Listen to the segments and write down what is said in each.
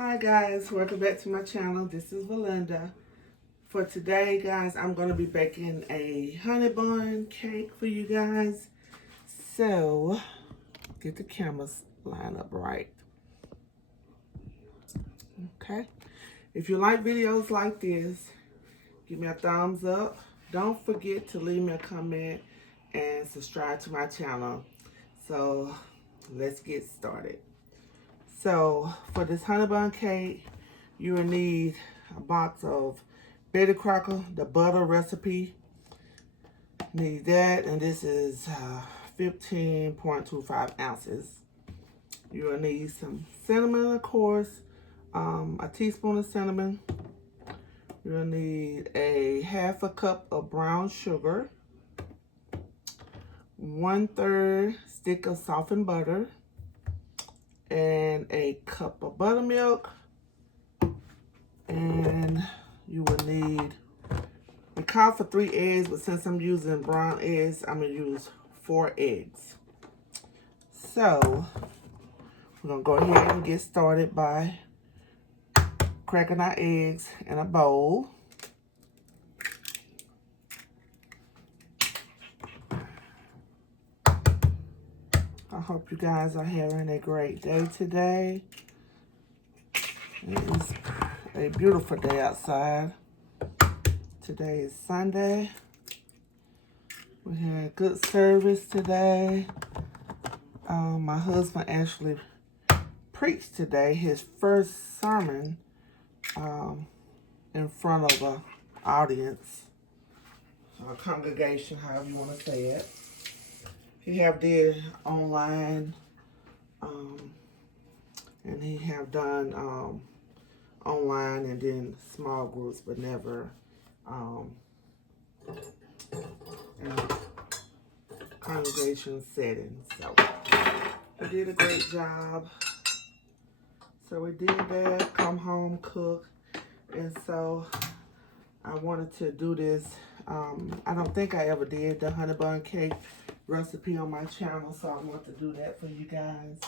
Hi guys, welcome back to my channel. This is Valinda. For today guys, I'm going to be baking a honey bun cake for you guys. So, get the cameras lined up right. Okay. If you like videos like this, give me a thumbs up. Don't forget to leave me a comment and subscribe to my channel. So, let's get started. So, for this honey bun cake, you will need a box of Betty Crocker, the butter recipe. Need that, and this is 15.25 ounces. You will need some cinnamon, of course, a teaspoon of cinnamon. You'll need a half a cup of brown sugar, 1/3 stick of softened butter, and a cup of buttermilk. And you will need, we call for 3 eggs, but since I'm using brown eggs, I'm going to use 4 eggs. So, we're going to go ahead and get started by cracking our eggs in a bowl. I hope you guys are having a great day today. It is a beautiful day outside. Today is Sunday. We had good service today. My husband actually preached today his first sermon in front of an audience, a congregation, however you want to say it. He have did online, and he have done online and then small groups, but never in a congregation setting. So he did a great job. So we did that, come home, cook, and so I wanted to do this. I don't think I ever did the honey bun cake recipe on my channel, so I want to do that for you guys.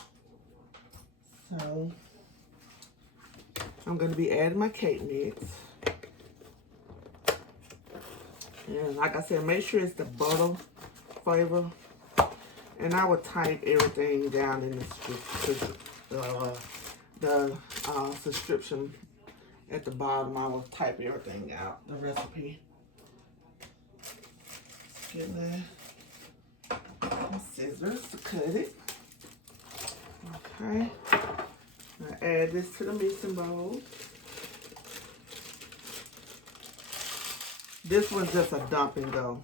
So I'm going to be adding my cake mix. And like I said, make sure it's the butter flavor. And I will type everything down in the subscription at the bottom. I will type everything out, the recipe. Get my scissors to cut it. Okay. Now add this to the mixing bowl. This one's just a dump and go.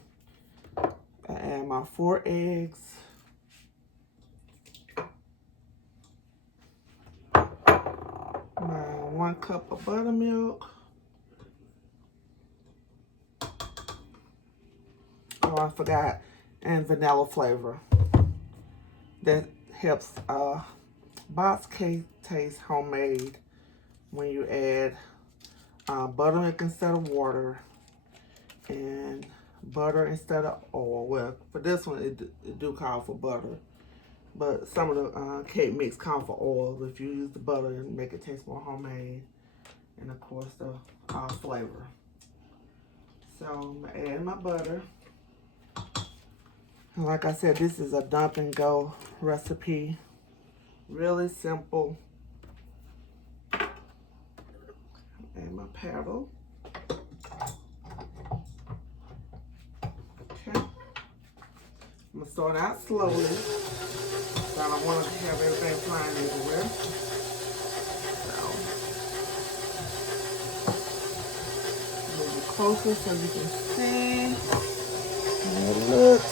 I add my 4 eggs. My 1 cup of buttermilk. Oh, I forgot. And vanilla flavor. That helps box cake taste homemade when you add buttermilk instead of water and butter instead of oil. Well, for this one, it do call for butter. But some of the cake mix call for oil. If you use the butter and make it taste more homemade. And of course, the flavor. So I'm going to add my butter. And like I said, this is a dump and go recipe. Really simple. Add my paddle. Okay. I'm going to start out slowly. So I don't want to have everything flying everywhere. So, move it closer so you can see how it looks.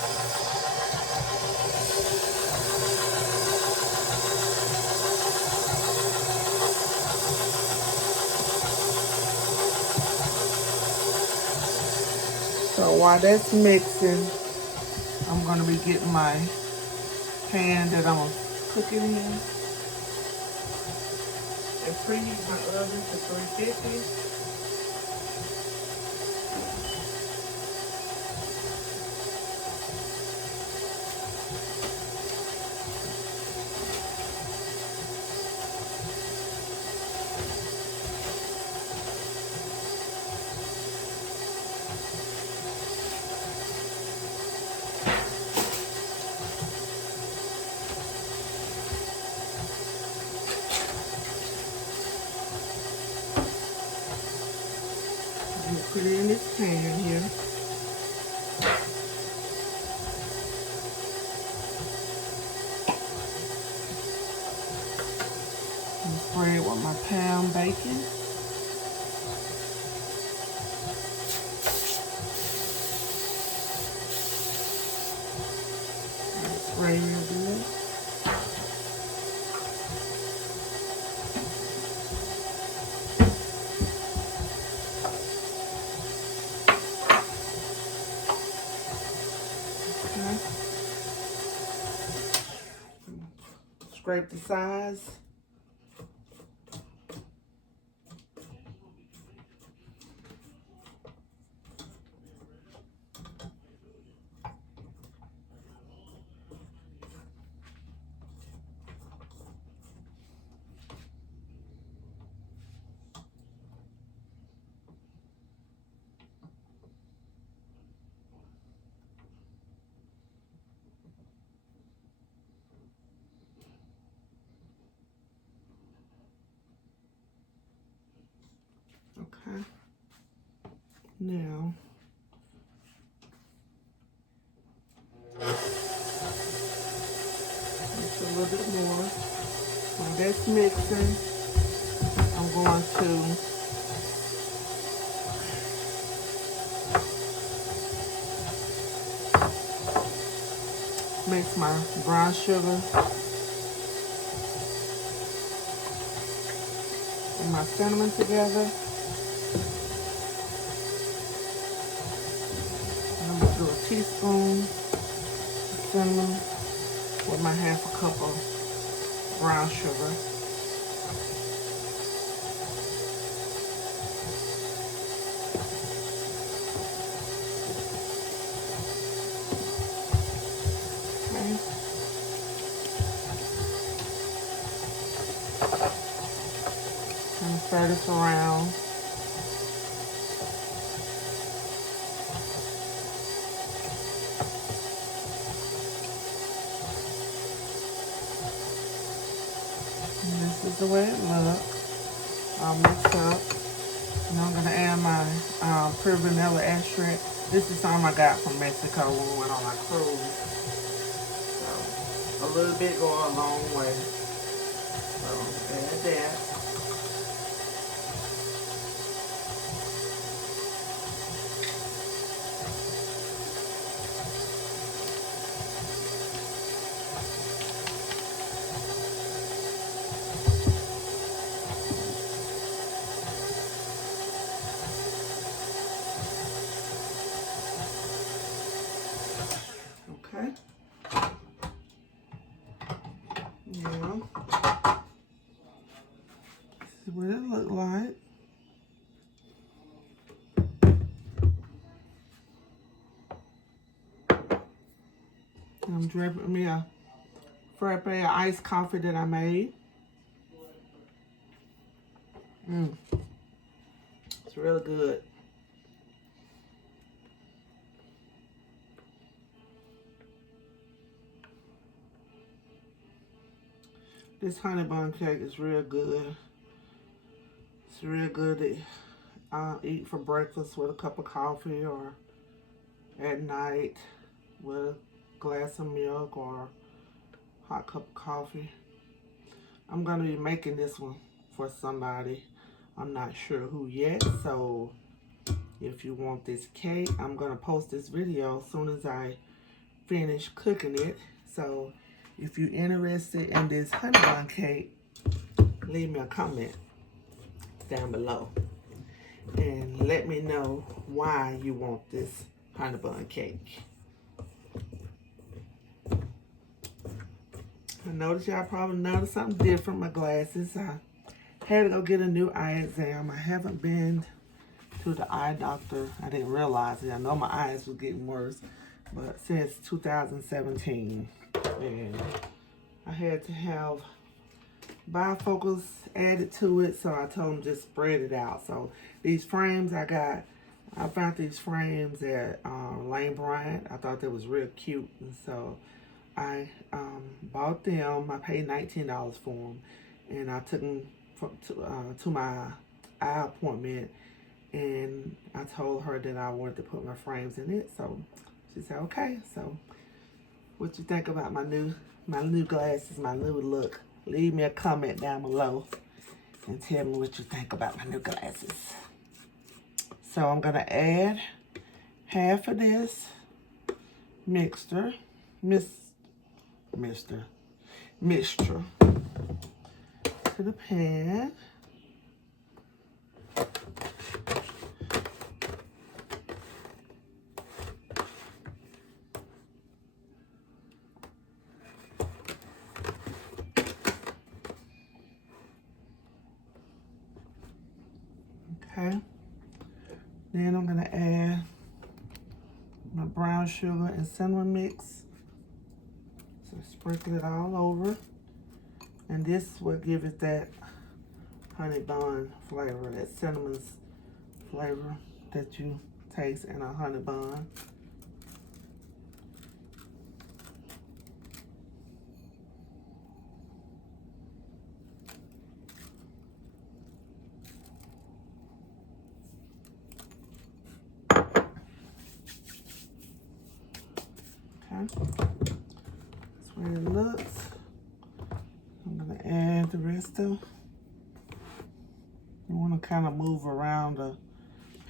So while that's mixing, I'm going to be getting my pan that I'm going to cook it in. And preheat my oven to 350. Put it in this pan here. And spray it with my pound bacon. And spray real good. Okay. Scrape the sides. Okay. Now, mix a little bit more. While that's mixing, I'm going to mix my brown sugar and my cinnamon together. And I'm going to do a teaspoon of cinnamon with my half a cup of brown sugar. Okay. And stir this around. And this is the way it looks. I'll mix up. And I'm going to add my pure vanilla extract. This is something I got from Mexico when we went on our cruise. So, a little bit go a long way. So, add that. Okay. Now, this is what it looked like. I'm dripping me a frappe iced coffee that I made. It's really good. This Honeybun cake is real good. It's real good to eat for breakfast with a cup of coffee, or at night with a glass of milk or hot cup of coffee. I'm going to be making this one for somebody. I'm not sure who yet, so if you want this cake, I'm going to post this video as soon as I finish cooking it. So if you're interested in this Honeybun cake, leave me a comment down below and let me know why you want this Honeybun cake. I noticed y'all probably noticed something different. My glasses. I had to go get a new eye exam. I haven't been to the eye doctor. I didn't realize it. I know my eyes was getting worse, but since 2017. And I had to have bifocals added to it, so I told them just spread it out. So these frames I found these frames at Lane Bryant. I thought that was real cute, and so I bought them. I paid $19 for them, and I took them to my eye appointment, and I told her that I wanted to put my frames in it, so she said okay. So what you think about my new glasses, my new look? Leave me a comment down below and tell me what you think about my new glasses. So I'm gonna add half of this mixture to the pan. Okay. Then I'm gonna add my brown sugar and cinnamon mix. So sprinkle it all over. And this will give it that honey bun flavor, that cinnamon flavor that you taste in a honey bun. Okay, that's what it looks. I'm gonna add the rest of. You want to kind of move around the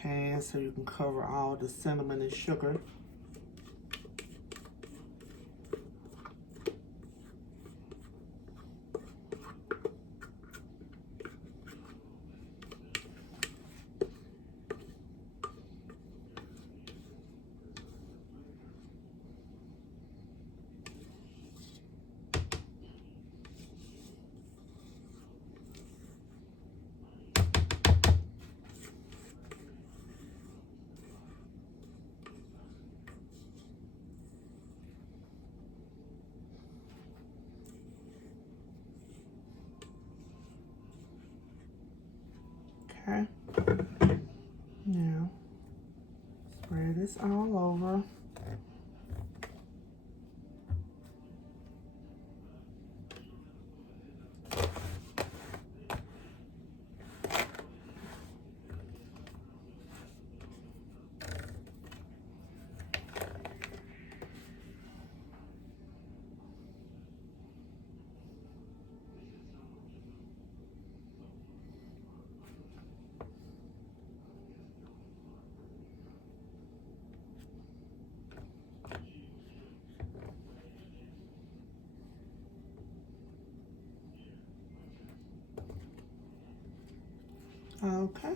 pan so you can cover all the cinnamon and sugar. Okay, now spread this all over. Okay,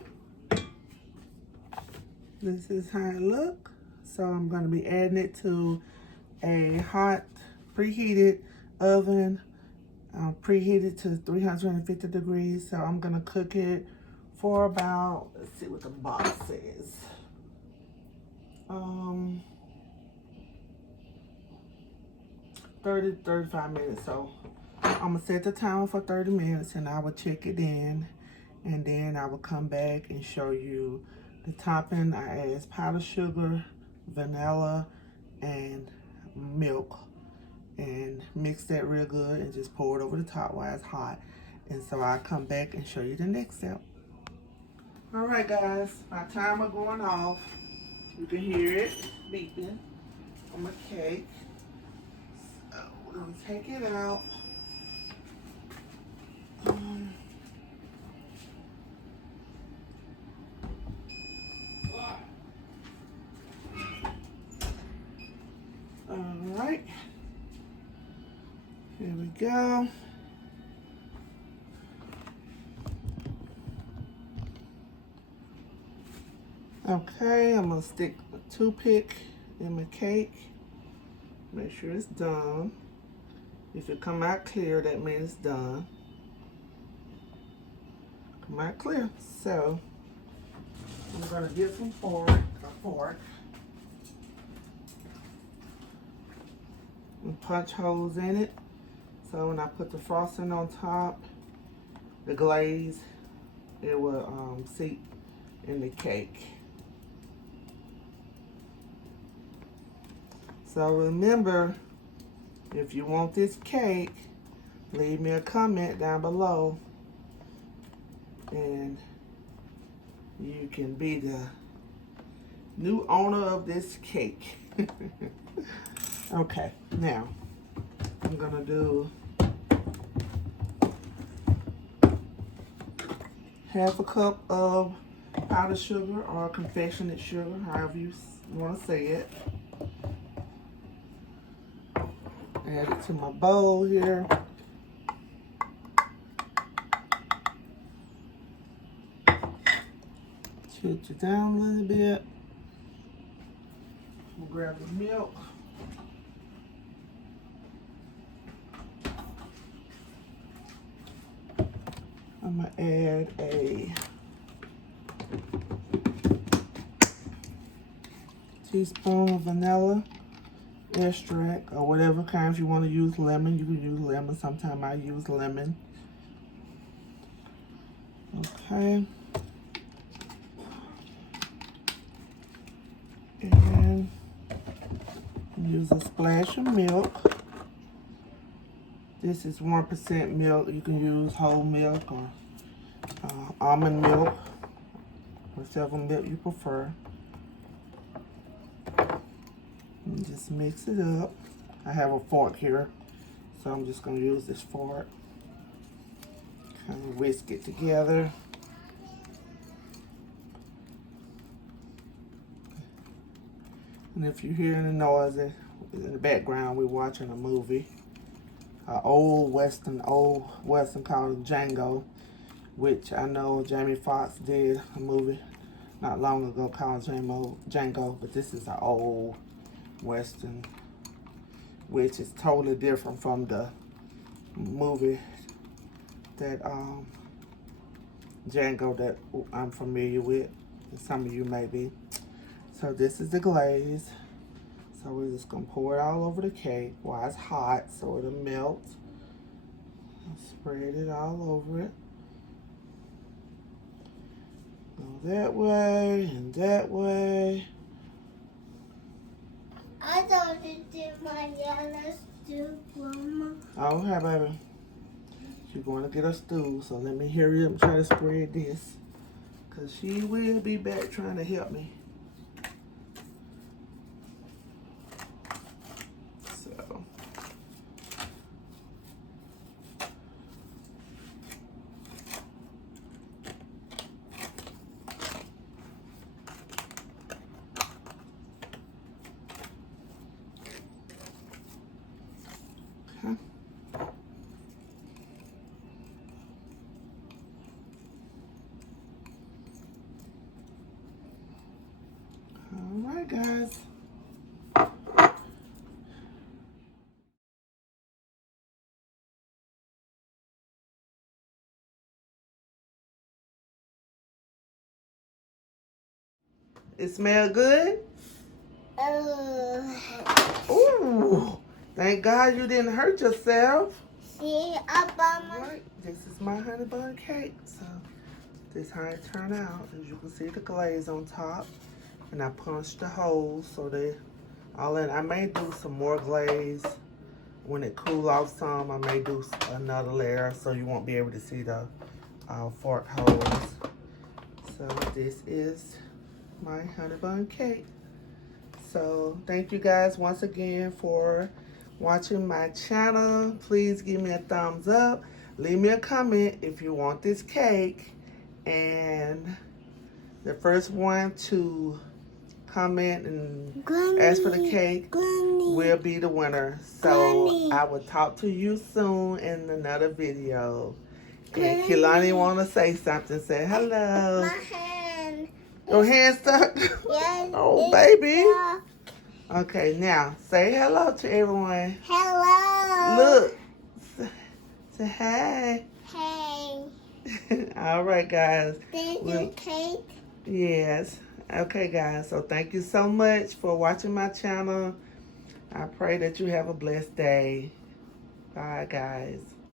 this is how it looks. So I'm going to be adding it to a hot preheated oven, preheated to 350 degrees. So I'm going to cook it for about, let's see what the box says, 30 to 35 minutes. So I'm going to set the timer for 30 minutes and I will check it in. And then I will come back and show you the topping. I add powdered sugar, vanilla, and milk. And mix that real good and just pour it over the top while it's hot. And so I'll come back and show you the next step. All right, guys, my timer going off. You can hear it beeping on my cake. So we're gonna take it out. All right, here we go. Okay, I'm gonna stick a toothpick in my cake. Make sure it's done. If it come out clear, that means it's done. Come out clear. So I'm gonna get some fork, and punch holes in it. So when I put the frosting on top, the glaze, it will seep in the cake. So remember, if you want this cake, leave me a comment down below and you can be the new owner of this cake. Okay, now I'm gonna do half a cup of powdered sugar or confectionate sugar, however you want to say it. Add it to my bowl here. Tilt it down a little bit. We'll grab the milk. I'm going to add a teaspoon of vanilla extract, or whatever kind. If you want to use lemon, you can use lemon. Sometimes I use lemon. Okay. And use a splash of milk. This is 1% milk. You can use whole milk or almond milk, whichever milk you prefer. And just mix it up. I have a fork here, so I'm just going to use this fork. Kind of whisk it together. And if you hear any noise in the background, we're watching a movie. Old Western called Django, which I know Jamie Foxx did a movie not long ago called Django, but this is an old Western, which is totally different from the movie that Django that I'm familiar with, and some of you may be. So this is the glaze. So we're just gonna pour it all over the cake while it's hot so it'll melt. Spread it all over it. Go that way and that way. I thought you did my yellow stew, Mama. Okay, baby. She's going to get a stool, so let me hurry up and try to spread this, because she will be back trying to help me. So. Okay. All right, guys. It smell good? Ooh, thank God you didn't hurt yourself. See, Obama. Right, this is my honey bun cake. So this is how it turned out. As you can see the glaze on top. And I punched the holes so they all in. I may do some more glaze when it cool off some. I may do another layer so you won't be able to see the fork holes. So this is my honey bun cake. So thank you guys once again for watching my channel. Please give me a thumbs up. Leave me a comment if you want this cake. And the first one to comment and ask for the cake will be the winner. So I will talk to you soon in another video. And Kehlani want to say something. Say hello. My hand. Your hand stuck? Yes. Oh, baby. Stuck. Okay, now say hello to everyone. Hello. Look. Say hey. Hey. All right, guys. Thank you, cake. Yes. Okay, guys. So thank you so much for watching my channel. I pray that you have a blessed day. Bye, guys.